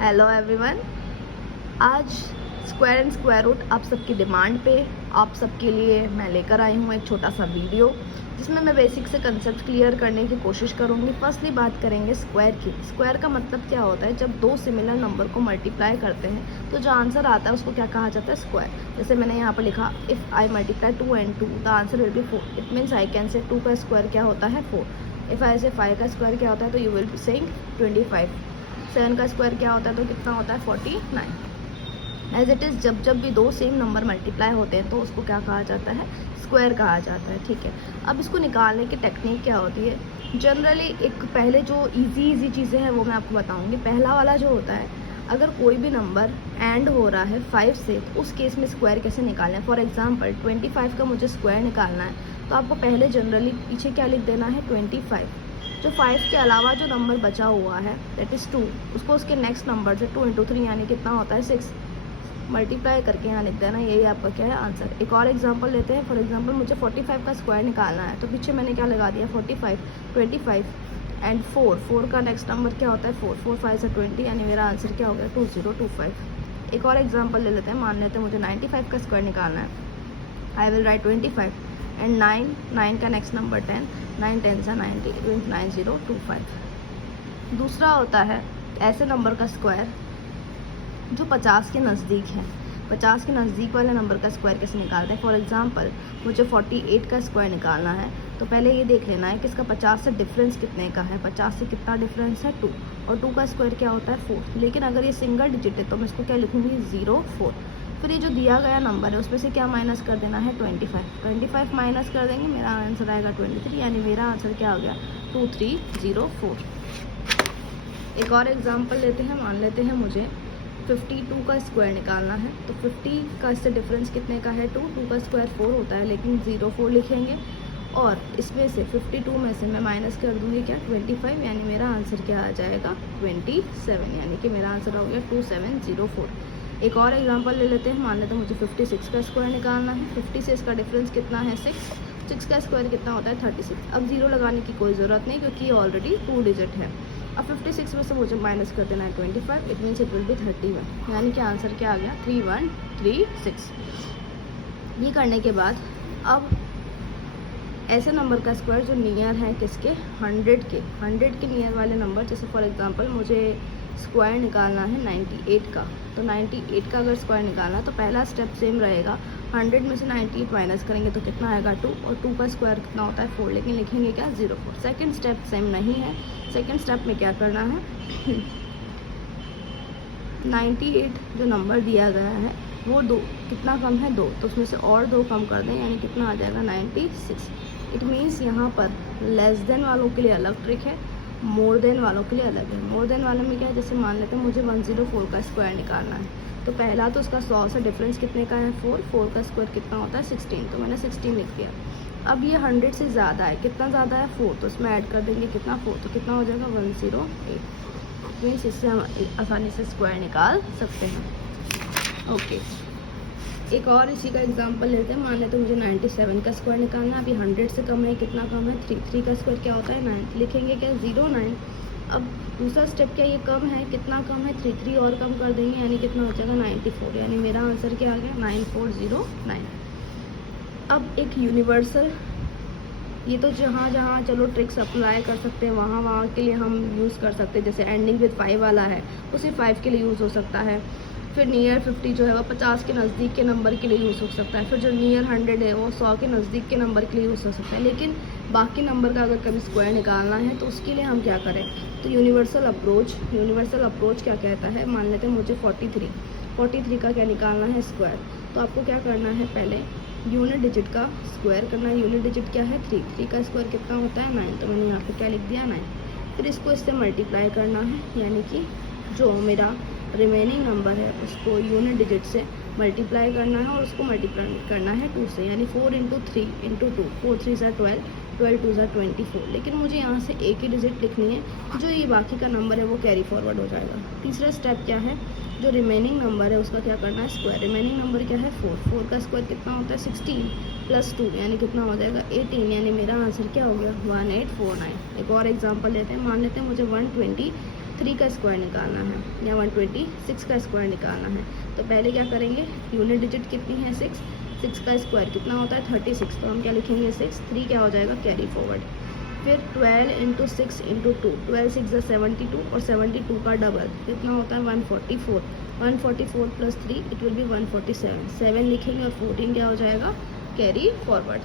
Hello everyone. आज square and square root आप सबकी डिमांड पे आप सबके लिए मैं लेकर आई हूँ एक छोटा सा वीडियो, जिसमें मैं बेसिक से कंसेप्ट क्लियर करने की कोशिश करूँगी। फर्स्टली बात करेंगे स्क्वायर की। स्क्वायर का मतलब क्या होता है? जब दो सिमिलर नंबर को मल्टीप्लाई करते हैं तो जो आंसर आता है उसको क्या कहा जाता है? स्क्वायर। जैसे मैंने यहाँ पर लिखा, if I multiply 2 and 2 the answer will be 4। It means I can say 2 का स्क्वायर क्या होता है? 4। इफ़ आई से 5 का स्क्वायर क्या होता है, तो यू विल बी सेइंग 25। 7 का स्क्वायर क्या होता है, तो कितना होता है? 49। एज इट इज़ जब भी दो सेम नंबर मल्टीप्लाई होते हैं तो उसको क्या कहा जाता है? स्क्वायर कहा जाता है। ठीक है, अब इसको निकालने की टेक्निक क्या होती है? जनरली एक पहले जो इजी चीज़ें हैं वो मैं आपको बताऊंगी। पहला वाला जो होता है, अगर कोई भी नंबर एंड हो रहा है 5 से, तो उस केस में स्क्वायर कैसे निकालना है? फॉर एग्जांपल 25 का मुझे स्क्वायर निकालना है, तो आपको पहले जनरली पीछे क्या लिख देना है? 25। जो 5 के अलावा जो नंबर बचा हुआ है दैट इज़ 2, उसको उसके नेक्स्ट नंबर से 2 × 3 यानी कितना होता है? 6 मल्टीप्लाई करके यहाँ लिख देना। यही आपका क्या है? आंसर। एक और एग्जांपल लेते हैं। फॉर एग्जांपल मुझे 45 का स्क्वायर निकालना है, तो पीछे मैंने क्या लगा दिया? 45, 25 एंड 4 का नेक्स्ट नंबर क्या होता है? 4 5 से 20 यानी मेरा आंसर क्या हो गया? 2025। एक और एग्जाम्पल ले लेते हैं। मान लेते हैं मुझे 95 का स्क्वायर निकालना है। आई विल राइट 25 एंड 9 का नेक्स्ट नंबर 10, 9 10 से 90, इट मीन्स 9025। दूसरा होता है ऐसे नंबर का स्क्वायर जो 50 के नज़दीक है। 50 के नज़दीक वाले नंबर का स्क्वायर कैसे निकालते हैं? फॉर एग्जांपल मुझे 48 का स्क्वायर निकालना है, तो पहले ये देख लेना है कि इसका 50 से डिफरेंस कितने का है। 50 से कितना डिफरेंस है? 2, और 2 का स्क्वायर क्या होता है? 4। लेकिन अगर ये सिंगल डिजिट है तो मैं इसको क्या लिखूँगी? 0 4। फिर ये जो दिया गया नंबर है उसमें से क्या माइनस कर देना है? 25 माइनस कर देंगे, मेरा आंसर आएगा 23, यानी मेरा आंसर क्या हो गया? 2304। एक और एग्जांपल लेते हैं। मान लेते हैं मुझे 52 का स्क्वायर निकालना है, तो 50 का इससे डिफरेंस कितने का है? 2 का स्क्वायर 4 होता है, लेकिन 04 लिखेंगे, और इसमें से 52 में से मैं माइनस कर दूँगी क्या? 25, यानी मेरा आंसर क्या आ जाएगा? 27, यानी कि मेरा आंसर हो गया 2704। एक और एग्जांपल ले लेते हैं। मान लेते हैं मुझे 56 का स्क्वायर निकालना है। 50 से इसका डिफरेंस कितना है? 6 का स्क्वायर कितना होता है? 36। अब 0 लगाने की कोई ज़रूरत नहीं, क्योंकि ये ऑलरेडी 2 डिजिट है। अब 56 में से मुझे माइनस कर देना है 25, it means it will be 31, यानी कि आंसर क्या आ गया? 3136। ये करने के बाद अब ऐसे नंबर का स्क्वायर जो नियर है किसके? 100 के नियर वाले नंबर। जैसे फॉर एग्जांपल मुझे स्क्वायर निकालना है 98 का, तो 98 का अगर स्क्वायर निकालना है तो पहला स्टेप सेम रहेगा। 100 में से 98 माइनस करेंगे तो कितना आएगा? 2, और 2 का स्क्वायर कितना होता है? 4, लेकिन लिखेंगे क्या? 04। सेकंड स्टेप सेम नहीं है। सेकंड स्टेप में क्या करना है? 98 जो नंबर दिया गया है वो 2 कितना कम है? 2, तो उसमें से और 2 कम कर दें, यानी कितना आ जाएगा? 96। इट मीन्स यहाँ पर लेस देन वालों के लिए अलग ट्रिक है, मोर देन वालों के लिए अलग है। मोर देन वालों में क्या है? जैसे मान लेते हैं मुझे 104 का स्क्वायर निकालना है, तो पहला तो उसका 100 से डिफरेंस कितने का है? 4 का स्क्वायर कितना होता है? 16, तो मैंने 16 लिख दिया। अब ये 100 से ज़्यादा है। कितना ज़्यादा है? 4, तो उसमें ऐड कर देंगे कितना? 4, तो कितना हो जाएगा? 108। मीन्स इससे हम आसानी से स्क्वायर निकाल सकते हैं। ओके, एक और इसी का एग्जांपल लेते हैं। मान लेते हैं मुझे 97 का स्क्वायर निकालना है। अभी 100 से कम है, कितना कम है? 3 का स्क्वायर क्या होता है? 9, लिखेंगे क्या? 09। अब दूसरा स्टेप क्या? ये कम है, कितना कम है? 3 और कम कर देंगे, यानी कितना हो जाएगा? 94, यानी मेरा आंसर क्या आ गया? 9409। अब एक यूनिवर्सल, ये तो जहाँ चलो ट्रिक्स अप्लाई कर सकते हैं वहाँ के लिए हम यूज़ कर सकते हैं। जैसे एंडिंग विद 5 वाला है, वो सिर्फ 5 के लिए यूज़ हो सकता है। फिर नियर 50 जो है वो 50 के नज़दीक के नंबर के लिए यूज़ हो सकता है। फिर जो नियर 100 है वो 100 के नज़दीक के नंबर के लिए यूज़ हो सकता है। लेकिन बाकी नंबर का अगर कभी स्क्वायर निकालना है तो उसके लिए हम क्या करें? तो यूनिवर्सल अप्रोच क्या कहता है? मान लेते हैं मुझे 43 का क्या निकालना है? स्क्वायर। तो आपको क्या करना है? पहले यूनिट डिजिट का स्क्वायर करना है। यूनिट डिजिट क्या है? 3 का स्क्वायर कितना होता है? 9, तो मैंने यहाँ पे क्या लिख दिया? 9। फिर इसको इससे मल्टीप्लाई करना है, यानी कि जो मेरा रिमेनिंग नंबर है उसको यूनिट डिजिट से मल्टीप्लाई करना है, और उसको मल्टीप्लाई करना है 2 से, यानी 4 × 3 × 2, 4 3 ज़ा 12, 12 2 ज़ा 24। लेकिन मुझे यहाँ से एक ही डिजिट लिखनी है, जो ये बाकी का नंबर है वो कैरी फॉरवर्ड हो जाएगा। तीसरा स्टेप क्या है? जो रिमेनिंग नंबर है उसका क्या करना है? स्क्वायर। रिमेनिंग नंबर क्या है? 4 का स्क्वायर कितना होता है? 16 + 2, यानी कितना हो जाएगा? 18, यानी मेरा आंसर क्या हो गया? 1849। एक और एग्जांपल लेते हैं। मान लेते हैं मुझे 120 3 का स्क्वायर निकालना है या 126 का स्क्वायर निकालना है। तो पहले क्या करेंगे, यूनिट डिजिट कितनी है 6 का स्क्वायर कितना होता है 36, तो हम क्या लिखेंगे 6, 3 क्या हो जाएगा कैरी फॉरवर्ड। फिर 12 इंटू 6 इंटू 2, 12 6 ज़ा 72 और 72 का डबल कितना होता है 144, 144 प्लस 3 इट विल बी 147, 7 लिखेंगे और 14 क्या हो जाएगा कैरी फॉरवर्ड।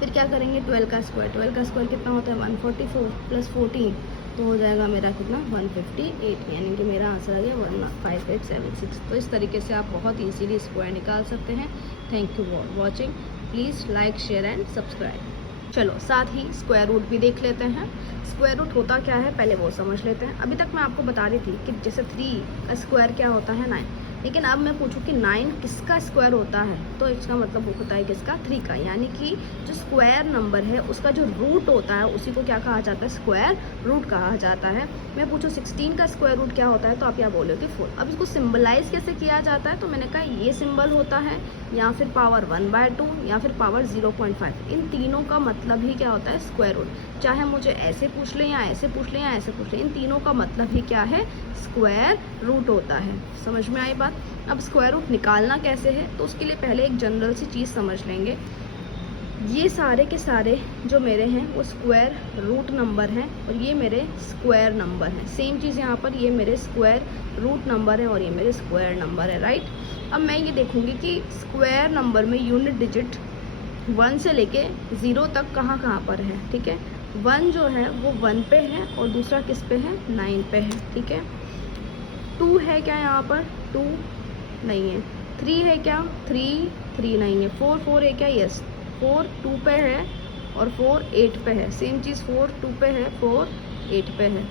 फिर क्या करेंगे 12 का स्क्वायर कितना होता है 144 प्लस 14 तो हो जाएगा मेरा कितना 158, यानी कि मेरा आंसर आ गया 15876। तो इस तरीके से आप बहुत इजीली स्क्वायर निकाल सकते हैं। Thank you for watching, please like share and subscribe. चलो साथ ही स्क्वायर रूट भी देख लेते हैं। स्क्वायर रूट होता क्या है पहले वो समझ लेते हैं। अभी तक मैं आपको बता रही थी कि जैसे 3 का स्क्वायर क्या होता है 9, लेकिन अब मैं पूछूं कि 9 किसका स्क्वायर होता है, तो इसका मतलब वो होता है किसका 3 का, यानी कि जो स्क्वायर नंबर है उसका जो रूट होता है उसी को क्या कहा जाता है स्क्वायर रूट कहा जाता है। मैं पूछूं 16 का स्क्वायर रूट क्या होता है तो आप क्या बोलोगे 4। अब इसको सिंबलाइज कैसे किया जाता है, तो मैंने कहा ये सिंबल होता है या फिर पावर 1/2 या फिर पावर 0.5, इन तीनों का मतलब ही क्या होता है स्क्वायर रूट। चाहे मुझे ऐसे पूछ लें या ऐसे पूछ लें या ऐसे पूछ लें, इन तीनों का मतलब ही क्या है स्क्वायर रूट होता है। समझ में आई बात। अब स्क्वायर रूट निकालना कैसे है, तो उसके लिए पहले एक जनरल सी चीज़ समझ लेंगे। ये सारे के सारे जो मेरे हैं वो स्क्वायर रूट नंबर हैं और ये मेरे स्क्वायर नंबर हैं। सेम चीज़ यहाँ पर, ये मेरे स्क्वायर रूट नंबर है और ये मेरे स्क्वायर नंबर है, राइट। अब मैं ये देखूँगी कि स्क्वायर नंबर में यूनिट डिजिट 1 से लेके 0 तक कहाँ पर है, ठीक है। 1 जो है वो 1 पे है और दूसरा किस पे है 9 पे है, ठीक है। 2 है क्या यहाँ पर 2 नहीं है। 3 है क्या 3 नहीं है। 4 है क्या, यस 4 2 पे है और 4 8 पे है। सेम चीज़ 4 2 पे है 4 8 पे है।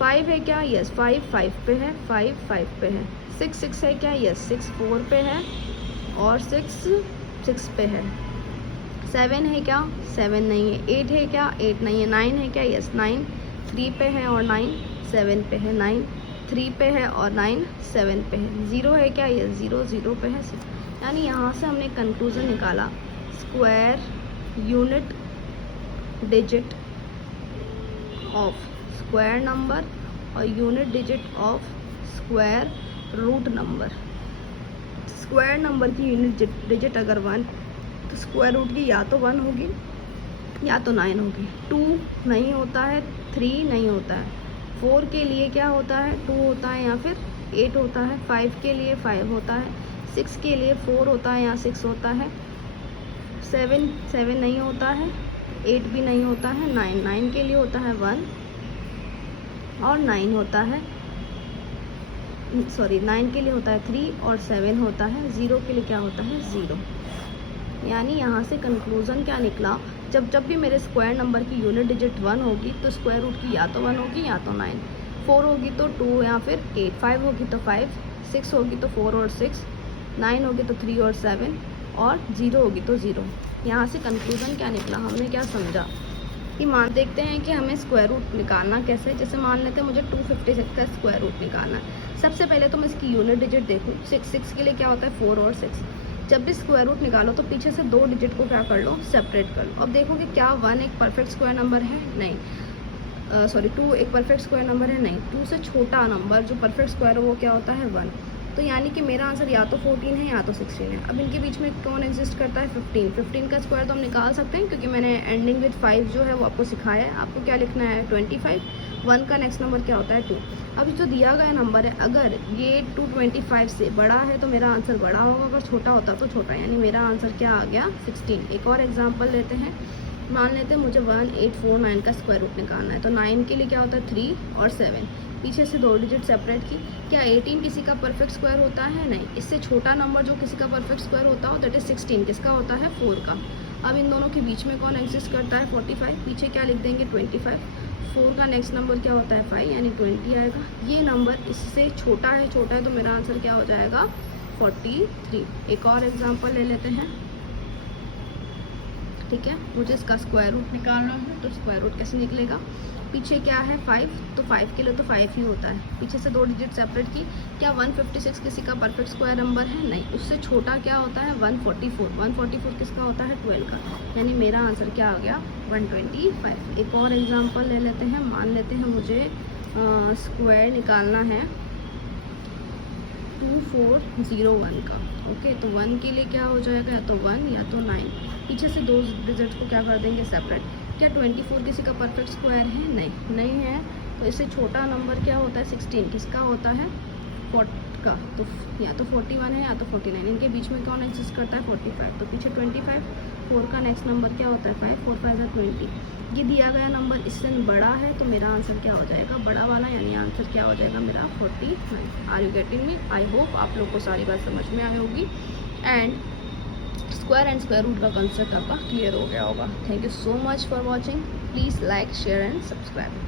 5 है क्या, यस 5 पे है 5 पे है। 6 है क्या, यस 6 4 पे है और 6 पे है। 7 है क्या 7 नहीं है। 8 है क्या 8 नहीं है। 9 है क्या, यस 9 3 पे है और 9 7 पे है। 9 3 पे है और 9 7 पे है। 0 है क्या, ये 0 पे है। यानी यहाँ से हमने कंक्लूजन निकाला square unit digit of square number और unit digit of square root number. Square number की यूनिट डिजिट अगर 1 तो स्क्वायर रूट की या तो 1 होगी या तो 9 होगी। 2 नहीं होता है, 3 नहीं होता है। 4 के लिए क्या होता है 2 होता है या फिर 8 होता है। 5 के लिए 5 होता है। 6 के लिए 4 होता है या 6 होता है। 7 नहीं होता है। 8 भी नहीं होता है। 9 के लिए होता है 1 और 9 होता है, सॉरी 9 के लिए होता है 3 और 7 होता है। 0 के लिए क्या होता है 0। यानी यहाँ से कंक्लूज़न क्या निकला, जब भी मेरे स्क्वायर नंबर की यूनिट डिजिट 1 होगी तो स्क्वायर रूट की या तो 1 होगी या तो 9। 4 होगी तो 2 या फिर 8। 5 होगी तो 5। 6 होगी तो 4 और 6। 9 होगी तो 3 और 7 और 0 होगी तो 0। यहाँ से कंक्लूज़न क्या निकला, हमने क्या समझा कि मान देखते हैं कि हमें स्क्वायर रूट निकालना कैसे। जैसे मान लेते हैं मुझे 256 का स्क्वायर रूट निकालना है। सबसे पहले तो मैं इसकी यूनिट डिजिट देखूँ। 6 के लिए क्या होता है 4 और 6। जब भी स्क्वायर रूट निकालो तो पीछे से 2 डिजिट को क्या कर लो सेपरेट कर लो। अब देखो कि क्या 1 एक परफेक्ट स्क्वायर नंबर है, नहीं। सॉरी 2 एक परफेक्ट स्क्वायर नंबर है, नहीं। 2 से छोटा नंबर जो परफेक्ट स्क्वायर है वो क्या होता है 1। तो यानी कि मेरा आंसर या तो 14 है या तो 16 है। अब इनके बीच में कौन एग्जिस्ट करता है 15। 15 का स्क्वायर तो हम निकाल सकते हैं क्योंकि मैंने एंडिंग विद 5 जो है वो आपको सिखाया है। आपको क्या लिखना है 25। 1 का नेक्स्ट नंबर क्या होता है 2। अब जो दिया गया नंबर है अगर ये 225 से बड़ा है तो मेरा आंसर बड़ा होगा, अगर छोटा होता तो छोटा। यानी मेरा आंसर क्या आ गया 16। एक और एग्जांपल लेते हैं। मान लेते हैं मुझे 1849 का स्क्वायर रूट निकालना है। तो 9 के लिए क्या होता है 3 और 7। पीछे से 2 डिजिट सेपरेट की। क्या 18 किसी का परफेक्ट स्क्वायर होता है, नहीं। इससे छोटा नंबर जो किसी का परफेक्ट स्क्वायर होता हो दैट इज 16। किसका होता है 4 का। अब इन दोनों के बीच में कौन एग्जिस्ट करता है 45। पीछे क्या लिख देंगे 25। 4 का नेक्स्ट नंबर क्या होता है 5 यानी 20 आएगा। ये नंबर इससे छोटा है तो मेरा आंसर क्या हो जाएगा 43। एक और एग्जांपल ले लेते हैं। ठीक है, मुझे इसका स्क्वायर रूट निकालना है। तो स्क्वायर रूट कैसे निकलेगा, पीछे क्या है 5 तो 5 के लिए तो 5 ही होता है। पीछे से 2 डिजिट सेपरेट की। क्या 156 किसी का परफेक्ट स्क्वायर नंबर है, नहीं। उससे छोटा क्या होता है 144। 144 किसका होता है 12 का। यानी मेरा आंसर क्या आ गया 125। एक और एग्जांपल ले लेते हैं। मान लेते हैं मुझे स्क्वायर निकालना है 2401 का। ओके, तो 1 के लिए क्या हो जाएगा, या तो 1 या तो 9। पीछे से दो डिजिट को क्या कर देंगे, सेपरेट। क्या 24 किसी का परफेक्ट स्क्वायर है, नहीं है। तो इससे छोटा नंबर क्या होता है, 16 किसका होता है, 40 का। तो या तो 41 है या तो 49, इनके बीच में कौन एग्जिस्ट करता है, 45। तो पीछे 25, 4 का नेक्स्ट नंबर क्या होता है, 5, 4 5 20। ये दिया गया नंबर इससे बड़ा है, तो मेरा आंसर क्या हो जाएगा, बड़ा वाला, यानी आंसर क्या हो जाएगा मेरा 49। Are you getting me? I hope आप लोग को सारी बात समझ में आई होगी एंड स्क्वायर रूट का कंसेप्ट आपका क्लियर हो गया होगा। Thank you so much for watching. Please like, share and subscribe.